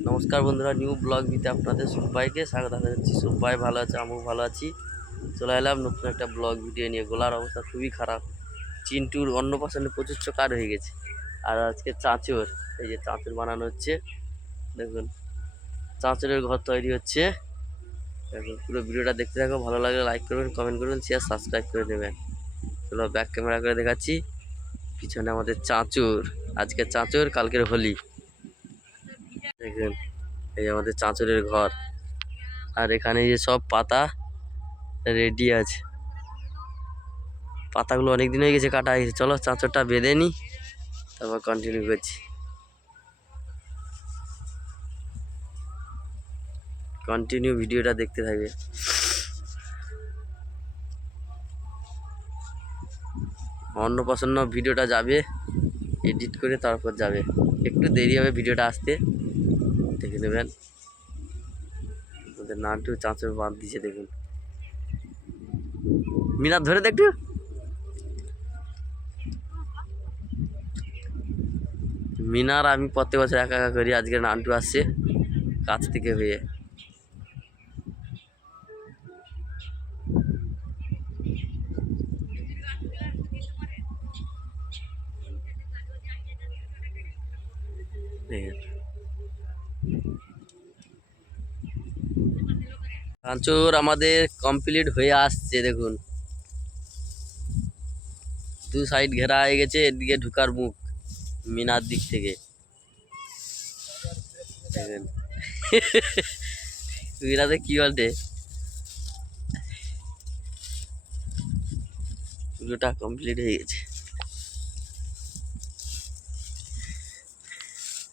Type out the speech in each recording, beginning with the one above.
নমস্কার বন্ধুরা new blog দিতে আপনাদের সবাইকে স্বাগত। জানাচ্ছি সবাই ভালো আছে, আমিও ভালো আছি। চলে এলাম নতুন একটা ব্লগ ভিডিও নিয়ে। গোলার অবস্থা খুবই খারাপ। চিন্টুর অন্য পাশে প্রচুর চকার হয়ে গেছে। আর আজকে চাঁচর, এই যে চাঁচর বানানো হচ্ছে। দেখুন, চাঁচরের ঘর তৈরি হচ্ছে। দেখুন, পুরো ভিডিওটা দেখতে থাকো। ভালো লাগলে লাইক করবেন কমেন্ট করবেন শেয়ার সাবস্ক্রাইব করে দেবেন। চলো ব্যাক ক্যামেরা করে দেখাচ্ছি। পিছনে আমাদের চাঁচর। আজকে চাঁচর, কালকের হোলি। দেখুন, এই আমাদের চাঁচরের ঘর। আর এখানে যে সব পাতা রেডি আছে। পাতাগুলো অনেক দিন হয়ে গেছে, কাটা হয়ে গেছে। চলো চাঁচরটা বেঁধে নিই, তারপর কন্টিনিউ করছি। কন্টিনিউ ভিডিওটা দেখতে থাকবে। অন্নপ্রাশন্ন ভিডিওটা যাবে এডিট করে তারপর যাবে। একটু দেরি হবে ভিডিওটা আসতে। দেখে নেবেন আমাদের নাটু চাঁচর বাঁধ দিছে দেখুন। মিনার, ধরে দে একটু। মিনার, আমি প্রত্যেক বছর একা একা করি, আজকে নান্টু আসছে কাছ থেকে হয়ে। দেখেন কাঁচুর আমাদের কমপ্লিট হয়ে আসছে, দেখুন। দু সাইড ঘেরা হয়ে গেছে, এদিকে ঢুকার মুখ, মিনার দিক থেকে। মিনাতে কি বলতে? পুরোটা কমপ্লিট হয়ে গেছে।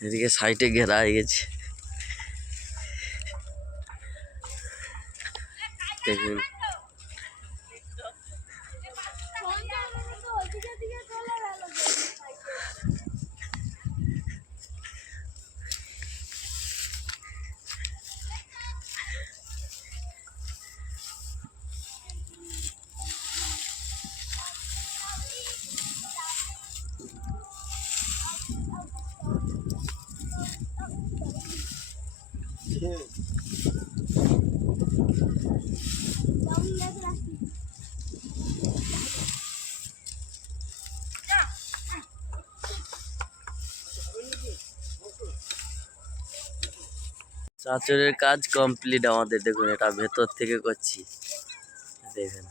এদিকে সাইডে ঘেরা হয়ে গেছে। দেখুন চাঁচরের কাজ কমপ্লিট আমাদের, দেখুন এটা ভেতর থেকে করছি। দেখুন,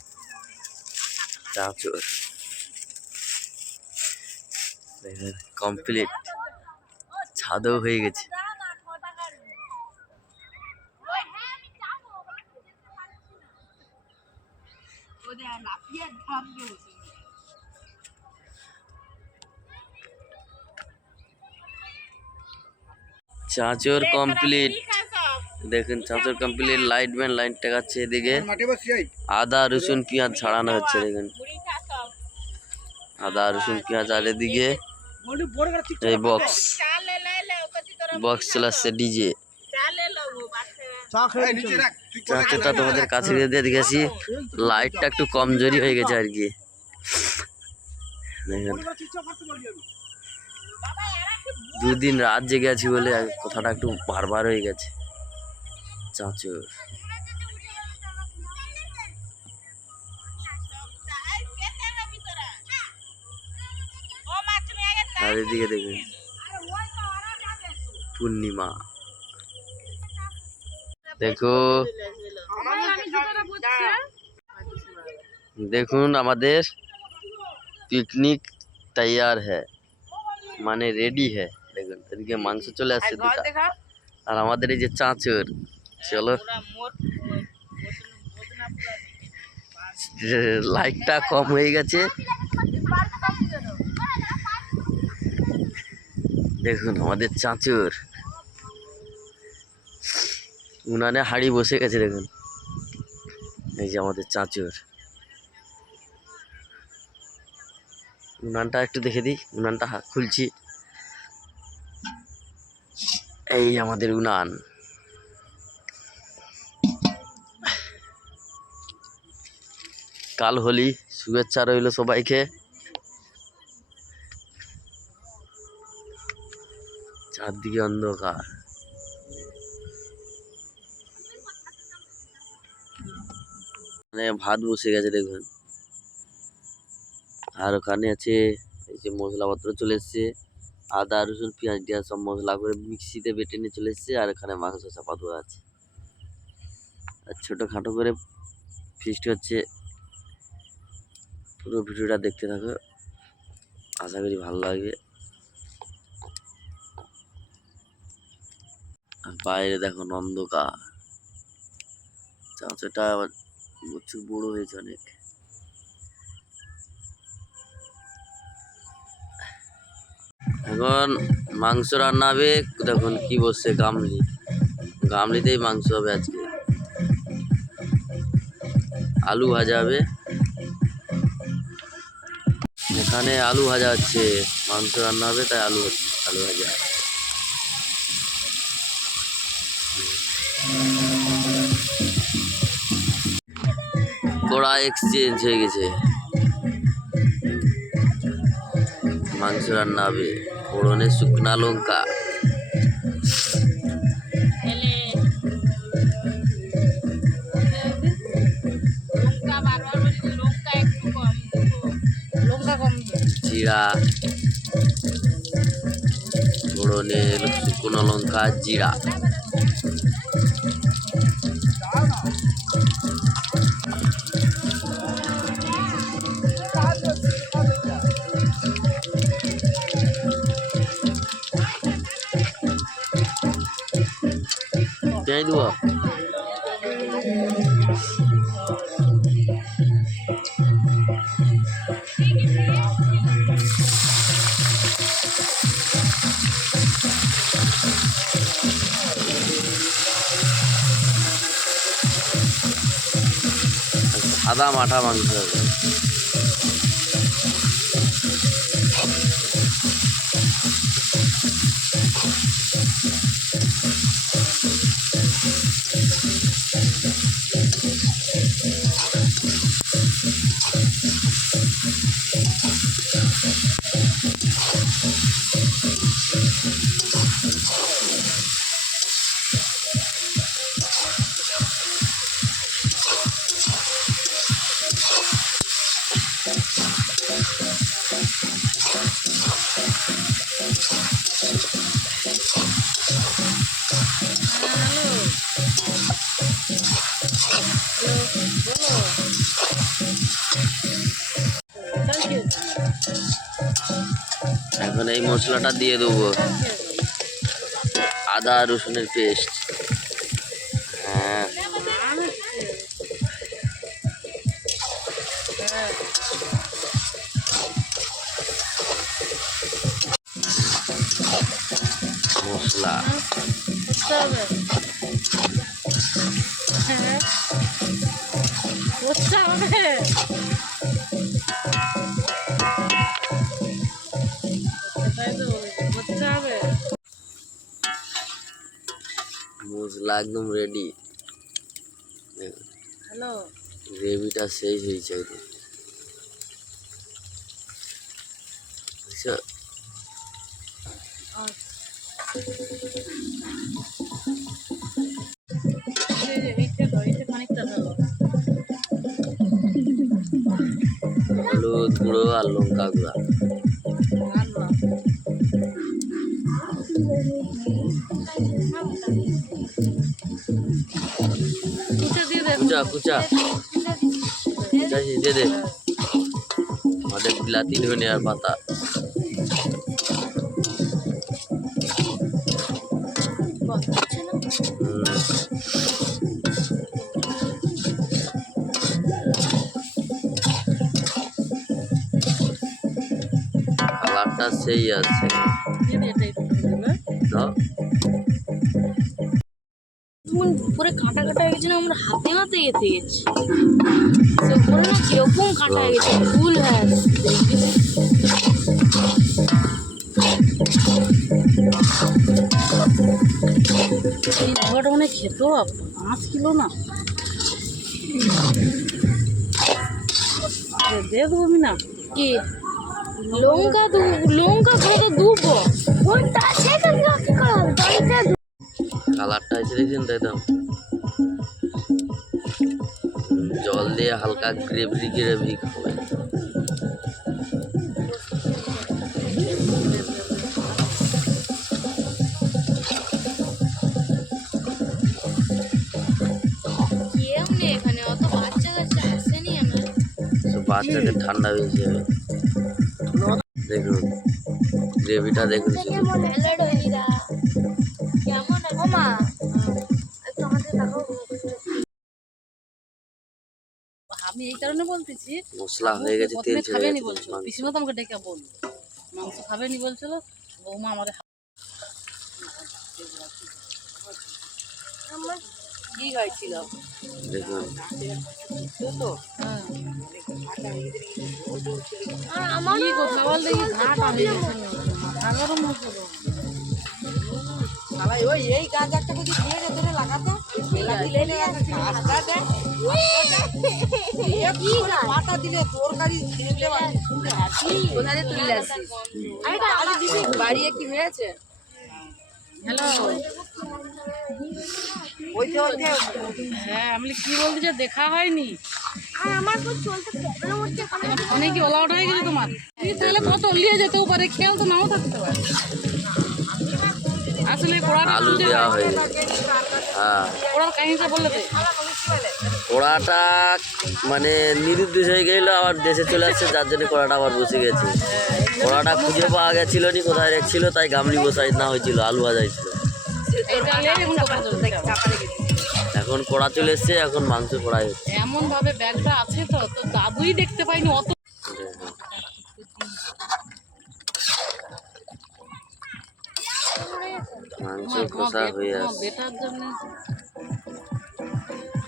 চাঁচর। দেখুন কমপ্লিট ছাদও হয়ে গেছে। চাঁচর কমপ্লিট দেখুন চাঁচর কমপ্লিট লাইট ম্যান লাইট টাকাচ্ছে এদিকে। আদা রসুন পেঁয়াজ ছাড়ানো হচ্ছে দেখুন। আদা রসুন পেঁয়াজ আর এদিকে এই বক্স বক্স চলে আসছে ডিজে চাঁচরটা তোমাদের কাছে দিয়ে দিয়ে দেখেছি লাইটটা একটু কমজোরি হয়ে গেছে আর কি। দেখুন। দুদিন রাত জেগে আছি বলে কথাটা একটু বারবার হয়ে গেছে। চাঁচর আর এদিকে দেখুন। পূর্ণিমা। দেখো। দেখুন, আমাদের পিকনিক তৈয়ার হ্যাঁ মানে রেডি হ্যাঁ দেখুন, এদিকে মাংস চলে আসছে দুটা। আর আমাদের এই যে চাঁচর চলো। লাইটটা কম হয়ে গেছে। দেখুন আমাদের চাঁচর। উনানে হাড়ি বসে গেছে দেখুন। এই যে আমাদের চাঁচর। উনানটা একটু দেখে দিই উনানটা খুলছি। এই আমাদের উনান। কাল হোলি, শুভেচ্ছা রইল সবাইকে। চারদিকে অন্ধকার। মানে ভাত বসে গেছে দেখুন। আর ওখানে আছে এই যে মশলাপত্র চলে এসছে। আদা, রসুন, পেঁয়াজ টিয়াজ সব মশলা করে মিক্সিতে বেটে নিয়ে চলে এসছে। আর ওখানে মাংস চাপা দেওয়া আছে। আর ছোটোখাটো করে ফিস্ট হচ্ছে পুরো ভিডিওটা দেখতে থাকো। আশা করি ভালো লাগবে। বাইরে দেখো অন্ধকার চাঁচটা আবার প্রচুর বড় হয়েছে অনেক। এখন মাংস রান্না হবে। দেখুন কি বসছে গামলি। গামলিতেই মাংস হবে আজকে। আলু ভাজা হবে। এখানে আলু ভাজা হচ্ছে। মাংস রান্না হবে, তাই আলু আলু ভাজা। কড়া এক্সচেঞ্জ হয়ে গেছে। মাংস রান্না হবে। ফোড়নে শুকনা লঙ্কা। জিরা ফোড়নে শুকনো লঙ্কা জিরা পেঁয়াজ দেবো সাদা মাঠা মাংস। এখন এই মশলাটা দিয়ে দেবো। আদা রসুনের পেস্ট। একদম রেডি হ্যালো গ্রেভিটা সেই হয়েছে একদম হলুদ গুঁড়ো আর লঙ্কা গুঁড়া। কুচা কুচা কুচা দিয়ে দে আমাদের বিলাতি ধনিয়ার পাতা হুম। কালারটা সেই আছে কাটা কাটা হয়ে গেছে না আমরা হাতে হাতে গেতে গেছি। সে উপরে না কীরকম কাটা হয়ে গেছে ফুল হ্যাঁ। এই খাবারটা মানে খেতেও পাঁচ কিলো না। দিয়ে দেবো আমি না। কি? লঙ্কা দু লঙ্কা খাওয়া দুবো কোনটা সেটা কি কালারটা আছে দেখছেন তো একদম দিয়ে হালকা গ্রেভি গ্রেভি খাবে কেউ নেই এখানে অত বাচ্চা কাচ্চা আসেনি আমার তো বাচ্চাদের ঠান্ডা বেশি হবে দেখুন গ্রেভিটা দেখুন মশলা হয়ে গেছে তেল ছেড়ে গেছে বলছিল পিসিমা তো আমাকে ডেকে বলল। মাংস খাবেনি বলছিল বৌমা আমাদের কি হয়েছিল দেখুন। আমার কি কথা বল দেখি ঘাট আমি মাথা গরম হতো ওই এই গাছ একটা যদি দিয়ে ধরে লাগাতে দে কি পাতা দিলে তরকারি খেতে পারবি কোথায় তুলে আসিস? আরে আজ দিদি। বাড়ি কি হয়েছে? হ্যালো? হ্যাঁ আমি কি বলতে যে দেখা হয়নি? আর আমার খুব চলতে প্রবলেম হচ্ছে এখানে ফোনে কি ওলা ওটা হয়ে গেছে তোমার? তাহলে কত লিয়ে যেতেও পারে? খেয়াল তো নাও থাকতে পারে। আলু দেওয়া। হয়ে হ্যাঁ। কড়াটা মানে নিরুদ্দেশ হয়ে গেল আবার দেশে চলে আসছে যার জন্য কড়াটা আবার বসে গেছে। কড়াটা খুঁজে পাওয়া গেছিল নি কোথায় রেখেছিল? তাই গামলি বসাই না হয়েছিল আলু ভাজাই ছিল এটা নিয়ে এখন কড়া চলে এসছে এখন মাংস কড়াই হচ্ছে। এমন ভাবে ব্যাগটা আছে তো তো দাদুই দেখতে পাইনি অত মাংস কষা হয়ে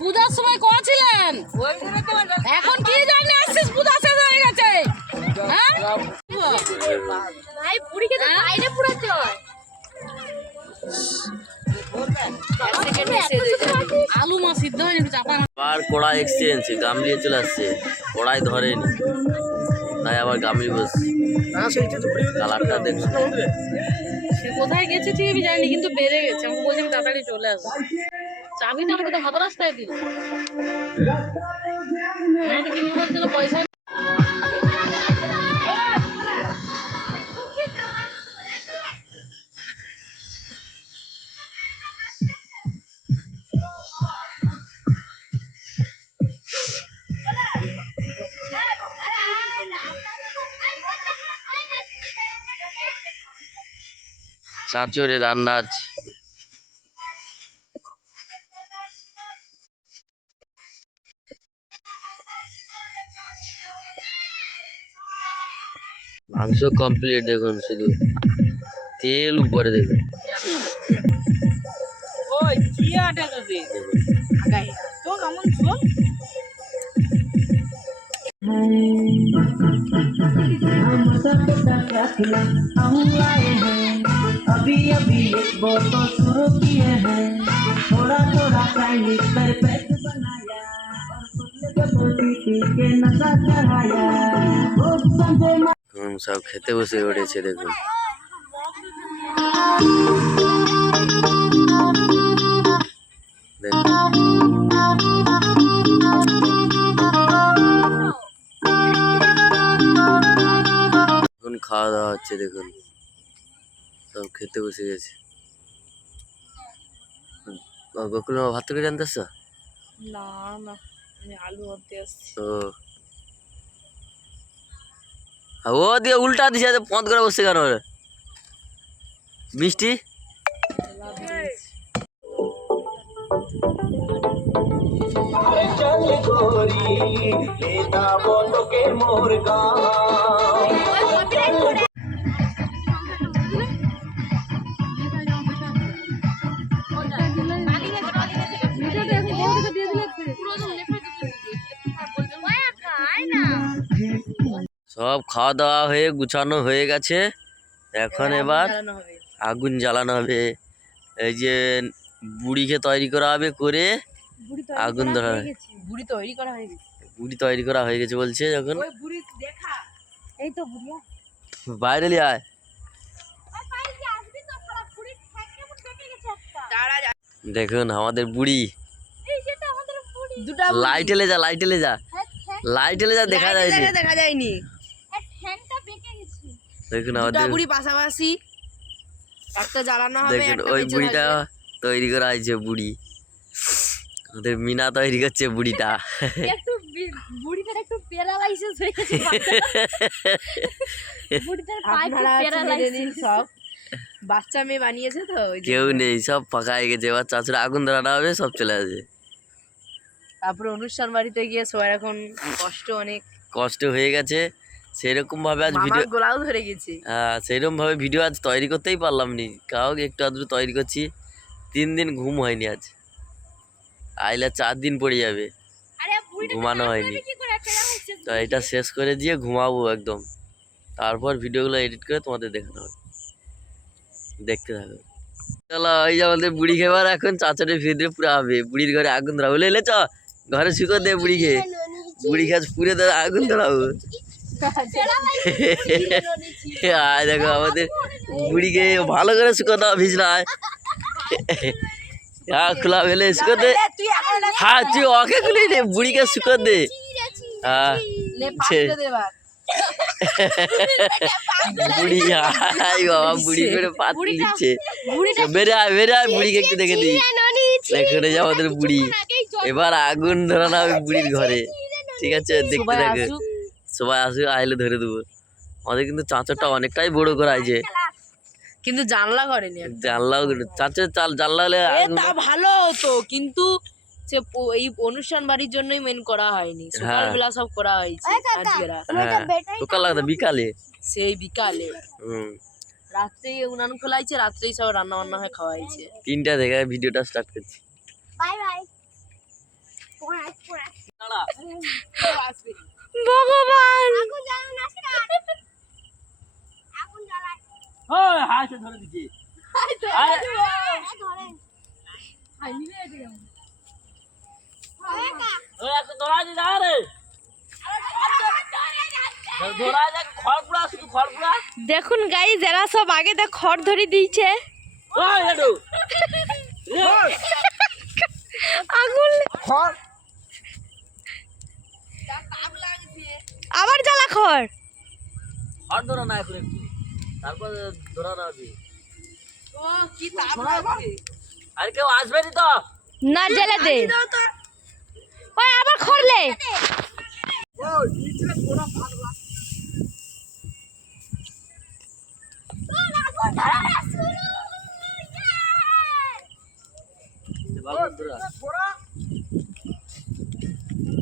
পূজার সময় কছিলেন এখন কি জানি আসছিস? পূজা শেষ হয়ে গেছে। হ্যাঁ? ভাই বাইরে হয়। আলু মা সিদ্ধ হয়ে চাপা আবার কড়া এক্সচেঞ্জ গামলিয়ে চলে আসছে। কড়াই ধরেনি। তাই আবার গামলি বসছে। কালারটা দেখছ কোথায় গেছে ঠিক আমি জানি কিন্তু বেড়ে গেছে। আমি বলছি আমি তাড়াতাড়ি চলে আসব। চাবিটা আমাকে তো হাত রাস্তায় দিল আমাকে পয়সা চাঁচরের আন্দাজ মাংস কমপ্লিট দেখুন শুধু তেল উপরে দেখুন। ওই তো কেমন আমরা अभी अभी एक बोतल शुरू किए हैं थोड़ा थोड़ा टाइम कर पैक बनाया और कुछ बोतल पी के नशा चढ़ाया वो संजय এখন সব খেতে বসে উঠেছে দেখুন দেখুন এখন খাওয়া দাওয়া হচ্ছে দেখুন সব খেতে বসে গেছে। বকুল মামা ভাত করে আনতেছ? না না আমি আলু আনতে আসছি। ও। ও দিয়ে উল্টা দিছে পথ করে বসে কেন? মিষ্টি? চল বন্ধকে মোর গা সব খাওয়া দাওয়া হয়ে গুছানো হয়ে গেছে। এখন এবার আগুন জ্বালানো হবে। এই যে বুড়িকে তৈরি করা হবে করে আগুন ধরা হবে। বুড়ি তৈরি করা হয়ে গেছে। বুড়ি তৈরি করা হয়ে গেছে বলছে যখন। ওই বুড়ি দেখা। এই তো বাইরে লিয়ে আয়। দেখুন আমাদের বুড়ি। দুটা লাইট এলে যা লাইট এলে যা। লাইট এলে যা দেখা যায় যে দেখা যায়নি। দেখুন আমাদের বুড়ি পাশাপাশি একটা জ্বালানো হবে দেখুন ওই বুড়িটা তৈরি করা হয়েছে বুড়ি। ওদের মিনা তৈরি করছে বুড়িটা। একটু বুড়িটার একটু প্যারালাইসিস হয়ে গেছে। বুড়িটার পায়ে আপনারা হচ্ছে নিন প্যারালাইসিস সব। বাচ্চা মেয়ে বানিয়েছে তো কেউ নেই সব ফাঁকা হয়ে গেছে। এবার আগুন ধরানো হবে সব চলে আসবে। তারপরে অনুষ্ঠান বাড়িতে গিয়ে সবার এখন কষ্ট অনেক। কষ্ট হয়ে গেছে। সেরকম ভাবে আজ ভিডিও গোলাও ধরে গেছে। হ্যাঁ সেরকম ভাবে ভিডিও আজ তৈরি করতেই পারলাম নি। কাউ একটু আধটু তৈরি করছি। তিন দিন ঘুম হয়নি আজ। আইলে চার দিন পড়ে যাবে। আরে ঘুমানো হয়নি। কি করে? প্যারালাইসিস তো এটা শেষ করে দিয়ে ঘুমাবো একদম। তারপর ভিডিওগুলো এডিট করে তোমাদের দেখানো হবে। দেখতে থাকো। চলো ওই যে আমাদের বুড়ি খেবার এখন। চাচারের ভিতরে পুরো হবে। বুড়ির ঘরে আগুন ধরাবো। লে চ ঘরে শুকো দে বুড়িকে। বুড়ি গাছ পুড়ে ধরে আগুন ধরাবো। আয় দেখো আমাদের বুড়িকে ভালো করে শুকো দাও ভিজনায় হ্যাঁ খোলা ফেলে শুকো দে তুই হ্যাঁ তুই ওকে খুলি রে বুড়িকে শুকো দে। হ্যাঁ বুড়ি আয় বাবা বুড়ি করে পাতি দিচ্ছে। বেরে আয় বেরে আয় বুড়িকে একটু দেখে দিই। যে আমাদের বুড়ি। এবার আগুন ধরানো হবে বুড়ির ঘরে। ঠিক আছে দেখতে থাকে। সবাই আসুক আইলে ধরে দেবো। আমাদের কিন্তু চাঁচরটা অনেকটাই বড় করা আছে। কিন্তু জানলা করেনি। জানলাও চাঁচের চাল জানলা হলে তা ভালো হতো কিন্তু সে এই অনুষ্ঠান বাড়ির জন্যই মেন করা হয়নি। সকালবেলা সব করা হয়েছে। হ্যাঁ। সকাল লাগতো বিকালে। সেই বিকালে। হুম। রাত্রেই উনান খোলাইছে রাত্রেই সব রান্না বান্না হয়ে খাওয়া হয়েছে। তিনটা থেকে ভিডিওটা স্টার্ট করছি। Bye bye. ভগবান। আগুন জ্বালানো না সেটা আগুন। জ্বালায়। হাতে ধরে দিচ্ছি ধরেন ধরা যা রে। ধরা যা খড়পুরা শুধু খড়পুরা দেখুন গাই যারা সব আগে দেখ খড় ধরে দিয়েছে। ওই হেডু। আবার জ্বালা খড়। খড় ধরা না এখন একটু। তারপর ধরা না হবে ও কি তাপ আর কেউ আসবে নি তো? না জ্বালা দে। ওই আবার খড়লে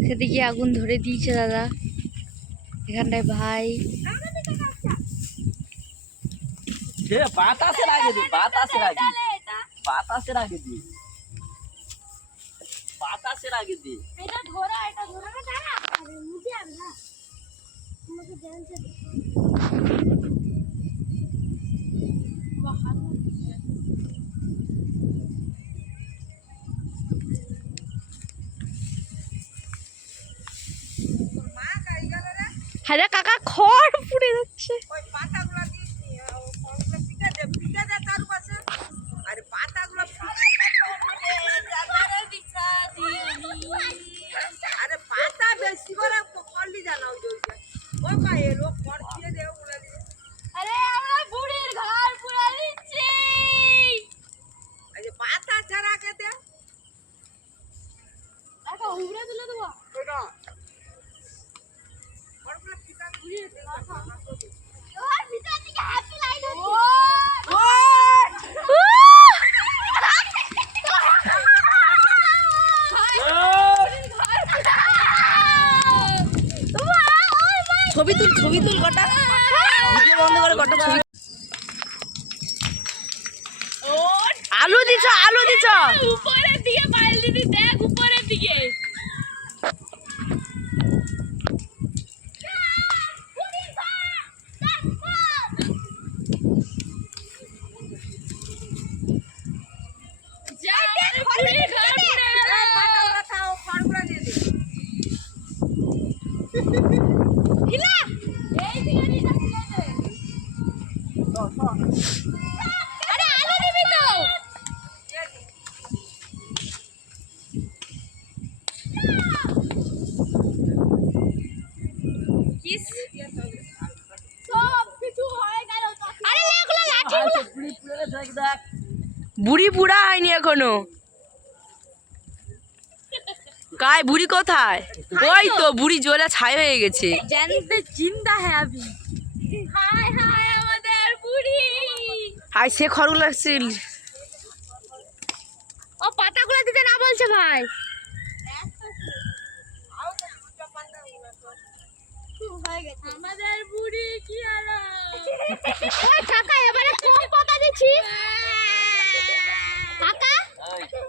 সেদিকে আগুন ধরে দিয়েছে দাদা। এখানটায় ভাই বাতাসের আগে দি বাতাসের আগে বাতাসের আগে দি বাতাসের আগে দি এটা ধরা এটা ধরা না জানা আরে মুঝে আর না তোমাকে জানতে হ্যাঁ রে কাকা খড় পুড়ে যাচ্ছে। আলু দিছ আলু দিছ। উপরে দিকে বুড়ি পুরা হয়নি এখনও। কায় বুড়ি কোথায়? ওই তো বুড়ি জোরে ছাই হয়ে গেছে। জানতে চিন্তা হ্যাঁ আবি আমাদের বুড়ি। হাই সে খড়গুলো লাগছে ও পাতাগুলো দিতে না বলছে ভাই। আমাদের বুড়ি কি হলো ওই কাকা এবারে কম পাতা দিছিস কাকা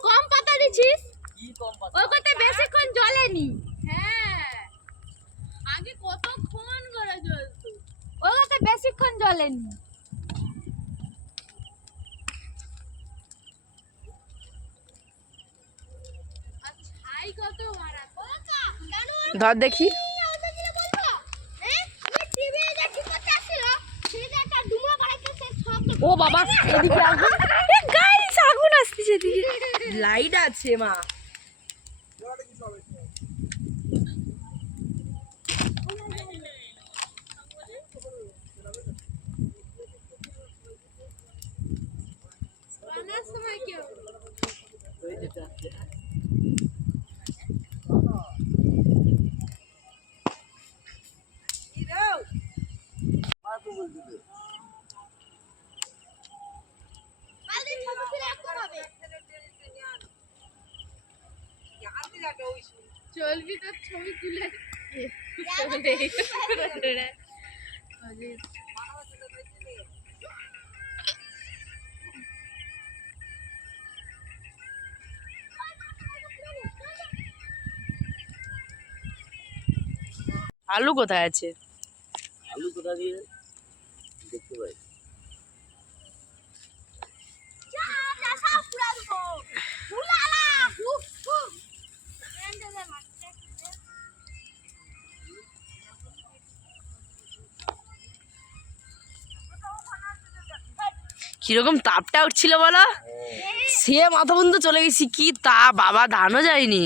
কম পাতা দিছিস ওই করতে বেশিক্ষণ জ্বলেনি হ্যাঁ। আগে কতক্ষণ করে জ্বলতো? ওই করতে বেশিক্ষণ জ্বলেনি কত মারা? কাকা ধর দেখি। ও বাবা এদিকে আগুন। গাইস আগুন আসতেছে এদিকে। লাইট আছে মা। আলু কোথায় আছে? আলু কোথায় দিয়ে? দেখতে পাই। কীরকম তাপটা উঠছিল বলো? সে মাথা বন্ধু চলে গেছি কি তা বাবা ধানও যায়নি।